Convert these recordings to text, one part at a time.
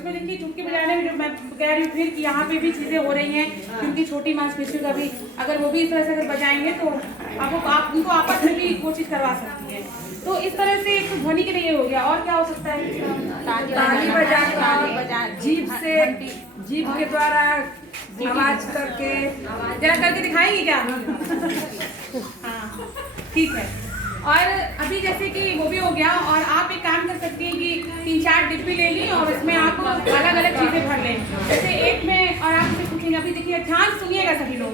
इसमें देखिए चुटकी बजाने में जो मैं कह रही हूँ फिर कि यहाँ पे भी चीज़ें हो रही हैं, क्योंकि छोटी मांसपेशियों का भी अगर वो भी इस तरह से अगर बजाएंगे तो आप उनको आपस में भी वो चीज़ करवा सकती है। तो इस तरह से एक ध्वनि के लिए हो गया। और क्या हो सकता है? ताली बजाना, जीभ से, जीभ के द्वारा आवाज करके। जरा करके दिखाएंगे क्या? हाँ ठीक है। और अभी जैसे कि वो भी हो गया, और आप एक काम कर सकती हैं कि 3-4 डिब्बी ले ली और उसमें आप अलग अलग चीज़ें भर लें। जैसे एक में, और आप मुझे पूछेंगे, अभी देखिए ध्यान सुनिएगा सभी लोग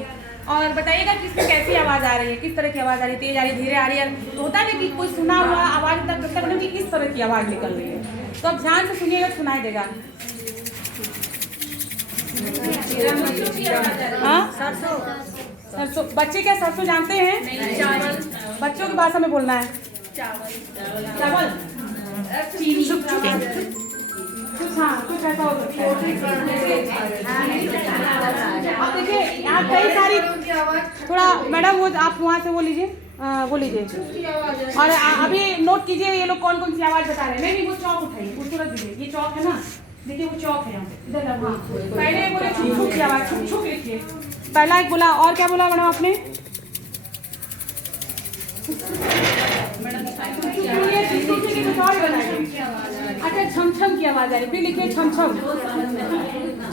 और बताइएगा कि इसमें कैसी आवाज़ आ रही है, किस तरह की आवाज़ आ रही है, तेज आ रही है, धीरे आ रही है। तो होता है ना कि कोई सुना हुआ आवाज़ तक लगता है कि किस तरह की आवाज़ निकल रही है। तो आप ध्यान से सुनिएगा, सुनाई देगा। हाँ सरसों। बच्चे क्या सरसों जानते हैं? चावल। बच्चों की भाषा में बोलना है। चावल। चीनी। कुछ हाँ कुछ ऐसा हो सकता है। अब देखिए यहाँ कई सारी, थोड़ा मैडम वो आप वहाँ से वो लीजिए, वो लीजिए। और अभी नोट कीजिए ये लोग कौन कौन सी आवाज़ बता रहे हैं। नहीं वो चौक उठाइए, उसको रख दीजिए। ये चौक है ना, देखिए वो चौक है यहाँ पे, इधर लगा। पहले बोले छुक छुक की आवाज़, छुक छुक लिखिए। पहला एक बोला, और क्या बोला मैडम आपने? अच्छा छम छम की आवाज़ आ रही, फिर लिखिए छम छम।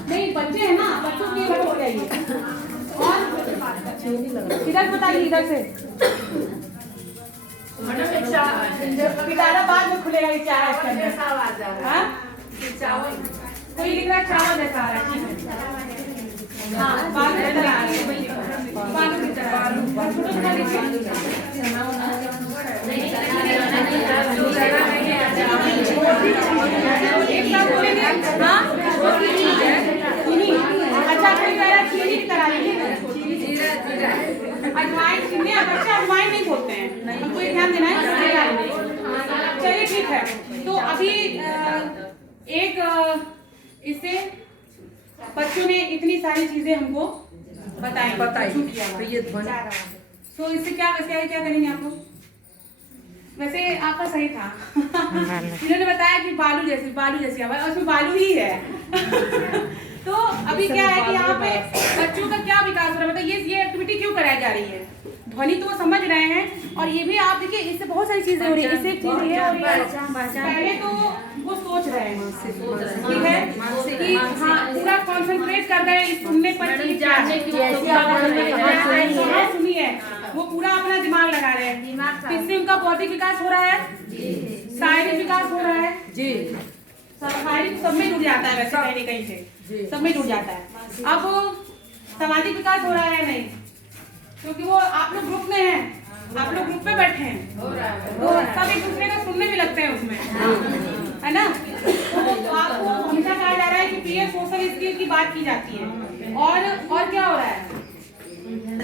नहीं बच्चे हैं ना, बच्चों की हो जाइए। और इधर बताइए, इधर से बाद में खुलेगा ये चाय। कोई लिख रहा है चावल जैसा आ रहा है। अच्छा कोई कह रहा चीनी की तरह अजवाइन। चीनी बच्चे अजवाइन नहीं बोलते हैं, हमको ये ध्यान देना है। चलिए ठीक है। तो अभी एक इससे बच्चों ने इतनी सारी चीजें हमको बताई। तो ये ध्वनि, तो इससे क्या करेंगे आप लोग? वैसे आपका सही था। इन्होंने बताया कि बालू जैसी आवाज, उसमें बालू ही है। तो अभी क्या है कि यहाँ पे बच्चों का क्या विकास हो रहा है, मतलब ये एक्टिविटी क्यों कराई जा रही है? ध्वनि तो वो समझ रहे हैं, और ये भी आप देखिए इससे बहुत सारी चीजें हो रही है। इससे एक चीज ये हो रही है, पहले तो वो सोच रहे हैं, ठीक है कि हाँ पूरा कॉन्सेंट्रेट कर रहे हैं सुनने पर। सुनिए वो पूरा अपना दिमाग लगा रहे हैं। इससे उनका बौद्धिक विकास हो रहा है, शारीरिक विकास हो रहा है जी, शारीरिक सब में जुड़ जाता है। वैसे कहीं कहीं से सब में जुड़ जाता है। अब सामाजिक विकास हो रहा है नहीं, क्योंकि वो आप लोग ग्रुप में हैं, आप लोग ग्रुप में बैठे हैं, तो सब एक दूसरे को सुनने भी लगते हैं उसमें, है ना। तो आपको हमेशा कहा जा रहा है कि पीयर सोशल स्किल की बात की जाती है। और क्या हो रहा है,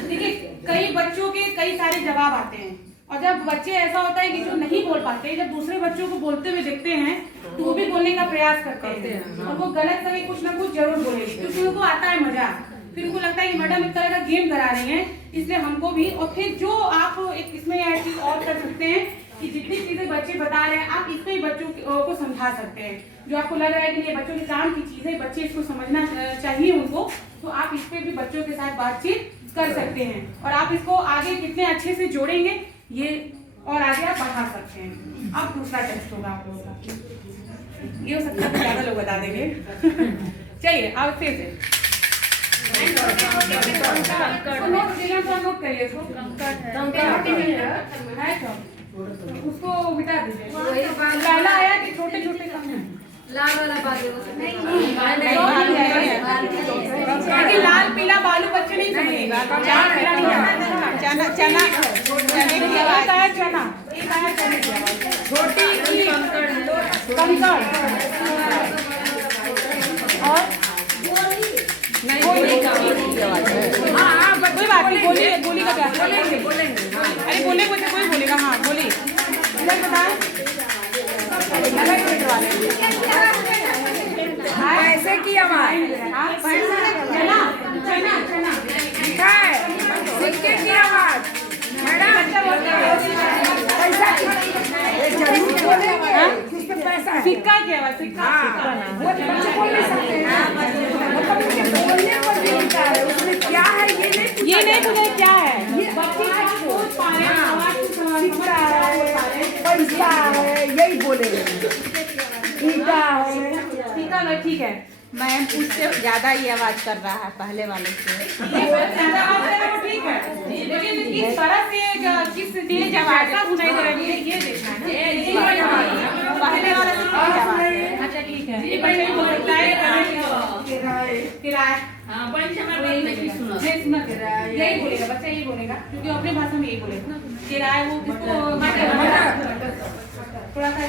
देखिए कई बच्चों के कई सारे जवाब आते हैं, और जब बच्चे ऐसा होता है कि जो नहीं बोल पाते, जब दूसरे बच्चों को बोलते हुए देखते हैं तो वो भी बोलने का प्रयास करते हैं, और वो गलत सही कुछ ना कुछ जरूर बोलेंगे, क्योंकि उनको आता है मजा। फिर उनको लगता है कि मैडम एक तरह का गेम करा रही हैं, इसलिए हमको भी। और फिर जो आप एक इसमें ऐसी चीज और कर सकते हैं कि जितनी चीजें बच्चे बता रहे हैं आप इसमें ही बच्चों को समझा सकते हैं। जो आपको लग रहा है कि ये बच्चों के काम की चीजें, बच्चे इसको समझना चाहिए उनको, तो आप इस पे भी बच्चों के साथ बातचीत कर सकते हैं। और आप इसको आगे कितने अच्छे से जोड़ेंगे ये, और आगे आप बढ़ा सकते हैं। अब दूसरा टेस्ट होगा आप लोगों का, ये हो सकता है ज्यादा लोग बता देंगे। चलिए अब फिर से नोट करिए उसको मिटा दीजिए। लाला आया कि छोटे छोटे काम है, लाल पीला बालू बच्चे नहीं समझेगा। चना चना चने की आवाज आया, चना एक आया, चने की आवाज, छोटी कंकड़ और कोई बात नहीं। गोली का क्या बोलेंगे? अरे बोले कोई बोलेगा। हाँ बोली, इधर बताए पैसे की आवाज, चना चना चना सिक्के की आवाज, पैसा की, जरूर बोलेंगे। सिक्का की आवाज, सिक्का। ये नहीं पता क्या है। ये बच्चे क्या सोच पा रहे हैं, आवाज को समझ शिक्षा पा है, रहे हैं। पैसा है, यही बोलेंगे। ईटा है। ठीक है मैम उससे ज्यादा ही आवाज कर रहा है पहले वाले से। ये ज्यादा आवाज कर रहा है वो ठीक है, लेकिन इस तरह से किस चीज जब ऐसा सुनाई दे रहा है ये देखना है। पहले वाले से तेज आवाज है। अच्छा ठीक है, ये बच्चे को बोलता है किराया। यही बोलेगा बच्चा, यही बोलेगा क्योंकि अपने भाषा में यही बोलेगा। किराया वो किसको थोड़ा सा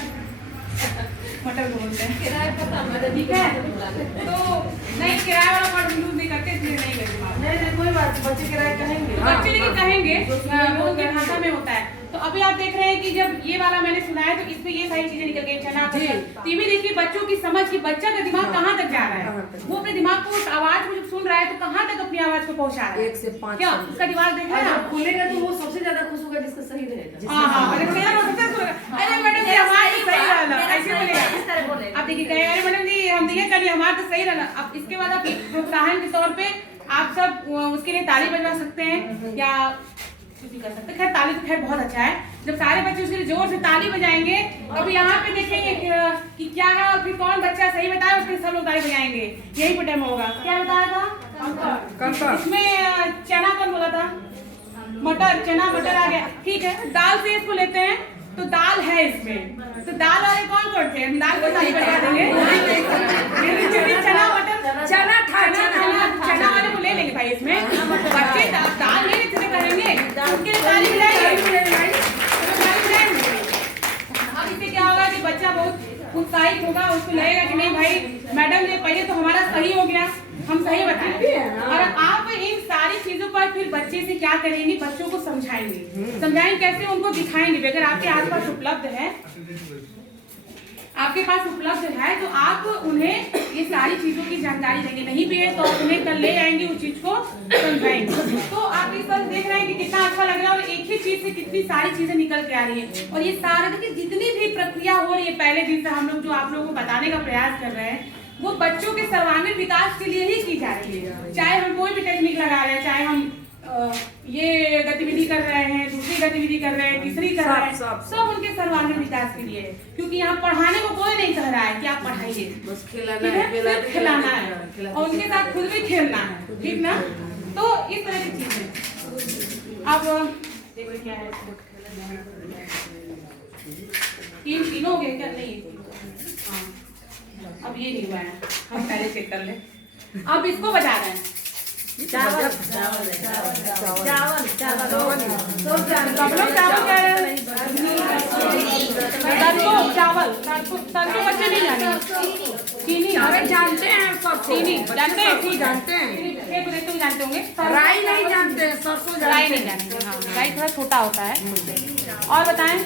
मटर बोलते हैं, ठीक है। तो नहीं किराया वाला वर्ड यूज नहीं करते, इसलिए नहीं करते। नहीं कोई बात, बच्चे किराया कहेंगे। बच्चे लेकिन कहेंगे, वो उनके भाषा में होता है। तो अभी आप देख रहे हैं कि जब ये वाला मैंने सुनाया तो इसमें ये सारी चीजें निकल गई। चना टीवी देखिए बच्चों की समझ की, बच्चा का दिमाग कहाँ तक जा रहा है, वो अपने दिमाग को उस आवाज को जब सुन रहा है तो कहाँ तक अपनी आवाज को पहुंचा रहा है। 1 से 5 क्या उसका दिमाग देख रहे हैं आप? खोलेगा तो वो सबसे ज्यादा खुश होगा जिसका सही रहेगा। हाँ अरे मेरा रोज़ से अरे मैडम जी हमारा तो सही रहना, ऐसे बोलेगा। अब देखिए कहे अरे मैडम जी हम देखिए कल हमारा तो सही रहना। अब इसके बाद आप प्रोत्साहन के तौर पे आप सब उसके लिए ताली बजवा सकते हैं या कुछ भी कर सकते हैं। खैर ताली तो खैर बहुत अच्छा है, जब सारे बच्चे उसके लिए जोर से ताली बजाएंगे तो अभी यहाँ पे देखेंगे कि क्या है और फिर कौन बच्चा सही बताया उसके सब लोग ताली बजाएंगे। यही पे टाइम होगा। क्या बताया था इसमें? चना कौन बोला था? मटर, चना मटर आ गया। ठीक है दाल से इसको लेते हैं तो दाल है इसमें, तो दाल वाले कौन कौन थे? हम दाल को ताली बजा देंगे। चना मटर चना वाले को ले लेंगे भाई इसमें। बच्चे दाल ले लेते करेंगे उसके लिए ताली बजाएंगे। अब इससे क्या होगा कि बच्चा बहुत उत्साहित होगा, उसको लगेगा कि नहीं भाई मैडम ने पहले तो हमारा सही हो गया, हम सही बताएंगे। और आप इन सारी चीजों पर फिर बच्चे से क्या करेंगे, बच्चों को समझाएंगे। समझाएंगे कैसे? उनको दिखाएंगे। अगर आपके आसपास उपलब्ध है, आपके पास उपलब्ध है तो आप उन्हें ये सारी चीजों की जानकारी देंगे। नहीं भी है तो आप उन्हें कल ले आएंगे, उस चीज को समझाएंगे। तो आप इस पर देख रहे हैं कि कितना अच्छा लग रहा है और एक ही चीज से कितनी सारी चीजें निकल के आ रही है। और ये सारे देखिए जितनी भी प्रक्रिया हो रही है पहले दिन से हम लोग जो आप लोगों को बताने का प्रयास कर रहे हैं वो बच्चों के सर्वांगीण विकास के लिए ही की जा रही है। चाहे हम कोई भी टेक्निक लगा रहे हैं, चाहे हम ये गतिविधि कर रहे हैं, दूसरी गतिविधि कर रहे हैं, तीसरी कर रहे हैं, सब उनके सर्वांगीण विकास के लिए है। क्योंकि यहाँ पढ़ाने को कोई नहीं कह रहा है कि आप पढ़ाइए, बस सिर्फ खिलाना है और उनके साथ खुद भी खेलना है, ठीक ना। तो इस तरह की चीजें अब देखो क्या है, तीनों हो गए क्या? नहीं अब ये नहीं हुआ है, हम पहले चेक कर ले। अब इसको बजा रहे हैं चावल चावल चावल चावल सब लोग चावल कह रहे हैं। चावल सरसों बच्चे नहीं जाने, चीनी अरे जानते हैं सब, चीनी जानते हैं, जानते हैं। ये तो देखते जानते होंगे। राई नहीं जानते हैं, सरसों राई नहीं जानते। हाँ राई थोड़ा छोटा होता है। और बताएं?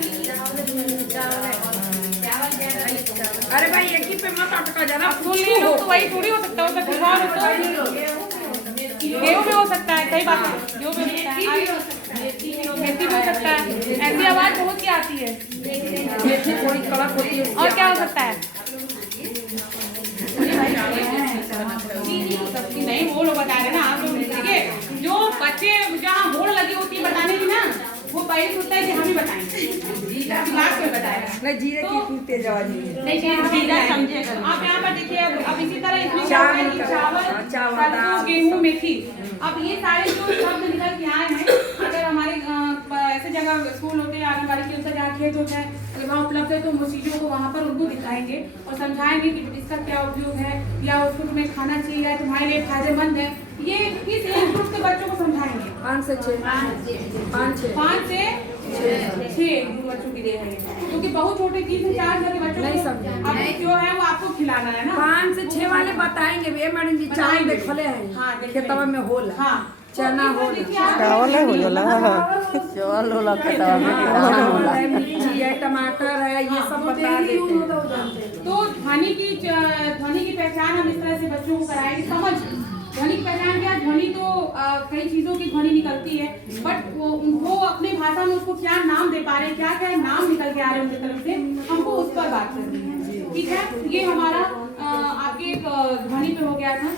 अरे भाई एक ही पे मत अटका जाना। फूल नहीं हो तो वही थोड़ी हो सकता है, उसका कुछ और हो तो गेहूं भी हो सकता है। सही बात है, गेहूं भी हो सकता है, मेथी भी हो सकता है। ऐसी आवाज बहुत सी आती है, मेथी थोड़ी कड़क होती है। और क्या हो सकता है? नहीं वो लोग बता रहे ना, आप लोग देखिए जो बच्चे जहाँ होड़ लगी होती है बताने की ना, वो पहले सोचता है कि हम ही बताएंगे, दिमाग में बताएगा। नहीं जीरे की इतनी तेज आवाज नहीं नहीं समझेगा। आप यहाँ पर देखिए अब इसी तरह इसमें चावल, गेहूँ, मेथी, अब ये सारे जो शब्द निकल के आए हैं, अगर हमारे ऐसे जगह स्कूल होते हैं आंगनबाड़ी के अनुसार जहाँ खेत होता है अगर वहाँ उपलब्ध है तो उन चीज़ों को वहाँ पर उनको दिखाएंगे और समझाएंगे कि इसका क्या उपयोग है या उसको तुम्हें खाना चाहिए या तुम्हारे लिए फायदेमंद है। ये इस एज ग्रुप के बच्चों को समझाएंगे। 5 से 6 बच्चों के लिए है, क्योंकि बहुत छोटे 3 से 4 साल के बच्चों नहीं को समझे। अब जो है वो आपको खिलाना है ना। 5 से 6 वाले बताएंगे वे मैडम जी। चावल देखले हैं, हाँ, खेतवा में होला। हाँ चना होला, चावल है होला चावल होला, खेतवा में दाना होला, मिर्ची है, टमाटर है, ये सब बता देते हैं। तो ध्वनि की पहचान हम इस तरह से बच्चों को कराएंगे। समझ ध्वनि की पहचान क्या? ध्वनि तो कई चीजों की ध्वनि निकलती है, बट वो अपने भाषा में उसको क्या नाम दे पा रहे हैं, क्या क्या नाम निकल के आ रहे हैं उनकी तरफ से, हमको उस पर बात करनी है। ठीक है, ये हमारा आपके एक ध्वनि पे हो गया था।